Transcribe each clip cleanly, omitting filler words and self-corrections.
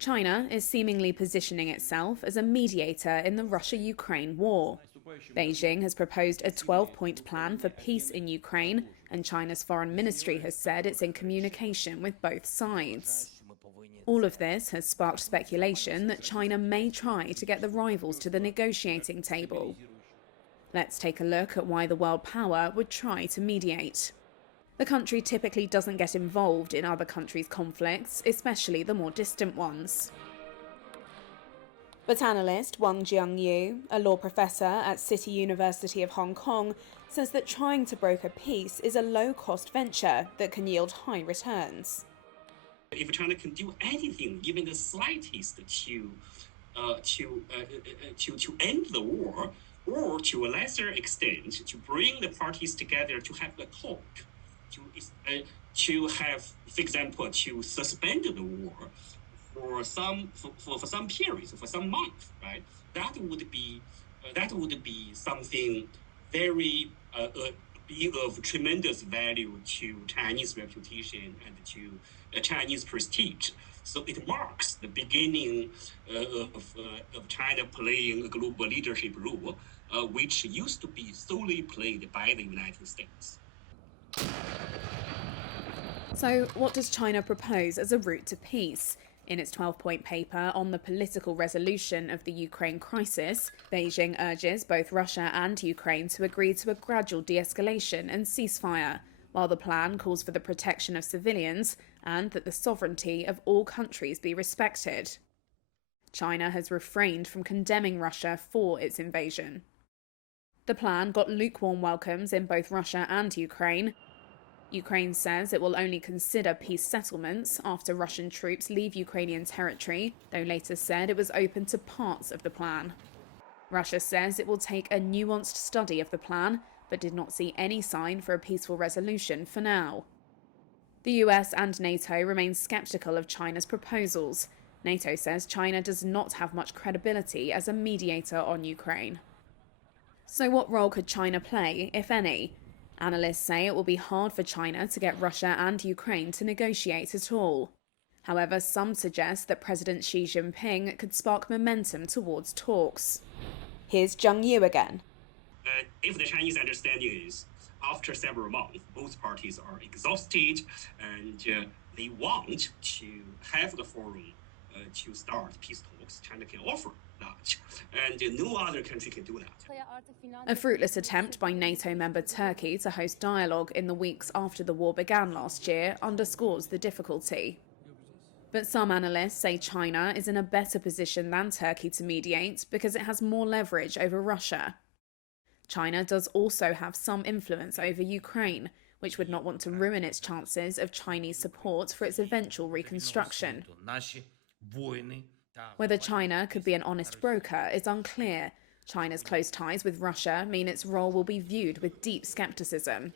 China is seemingly positioning itself as a mediator in the Russia-Ukraine war. Beijing has proposed a 12-point plan for peace in Ukraine, and China's foreign ministry has said it's in communication with both sides. All of this has sparked speculation that China may try to get the rivals to the negotiating table. Let's take a look at why the world power would try to mediate. The country typically doesn't get involved in other countries' conflicts, especially the more distant ones. But analyst Wang Jiang Yu, a law professor at City University of Hong Kong, says that trying to broker peace is a low-cost venture that can yield high returns. If China can do anything, even the slightest, to end the war, or to a lesser extent, to bring the parties together to have a talk, to have, for example, to suspend the war for some periods, for some months, right? That would be something very be of tremendous value to Chinese reputation and to Chinese prestige. So it marks the beginning of China playing a global leadership role, which used to be solely played by the United States. So what does China propose as a route to peace? In its 12-point paper on the political resolution of the Ukraine crisis, Beijing urges both Russia and Ukraine to agree to a gradual de-escalation and ceasefire, while the plan calls for the protection of civilians and that the sovereignty of all countries be respected. China has refrained from condemning Russia for its invasion. The plan got lukewarm welcomes in both Russia and Ukraine. Ukraine says it will only consider peace settlements after Russian troops leave Ukrainian territory, though later said it was open to parts of the plan. Russia says it will take a nuanced study of the plan, but did not see any sign for a peaceful resolution for now. The US and NATO remain sceptical of China's proposals. NATO says China does not have much credibility as a mediator on Ukraine. So what role could China play, if any? Analysts say it will be hard for China to get Russia and Ukraine to negotiate at all. However, some suggest that President Xi Jinping could spark momentum towards talks. Here's Jiang Yu again. If the Chinese understanding is, after several months, both parties are exhausted and they want to have the forum to start peace talks, China can offer that, and no other country can do that. A fruitless attempt by NATO member Turkey to host dialogue in the weeks after the war began last year underscores the difficulty. But some analysts say China is in a better position than Turkey to mediate because it has more leverage over Russia. China does also have some influence over Ukraine, which would not want to ruin its chances of Chinese support for its eventual reconstruction. Whether China could be an honest broker is unclear. China's close ties with Russia mean its role will be viewed with deep skepticism.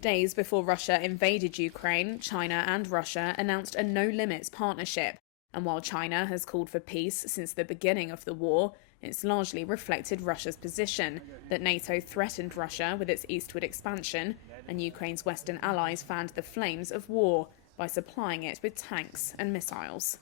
Days before Russia invaded Ukraine, China and Russia announced a no-limits partnership, and while China has called for peace since the beginning of the war, it's largely reflected Russia's position that NATO threatened Russia with its eastward expansion, and Ukraine's Western allies fanned the flames of war by supplying it with tanks and missiles.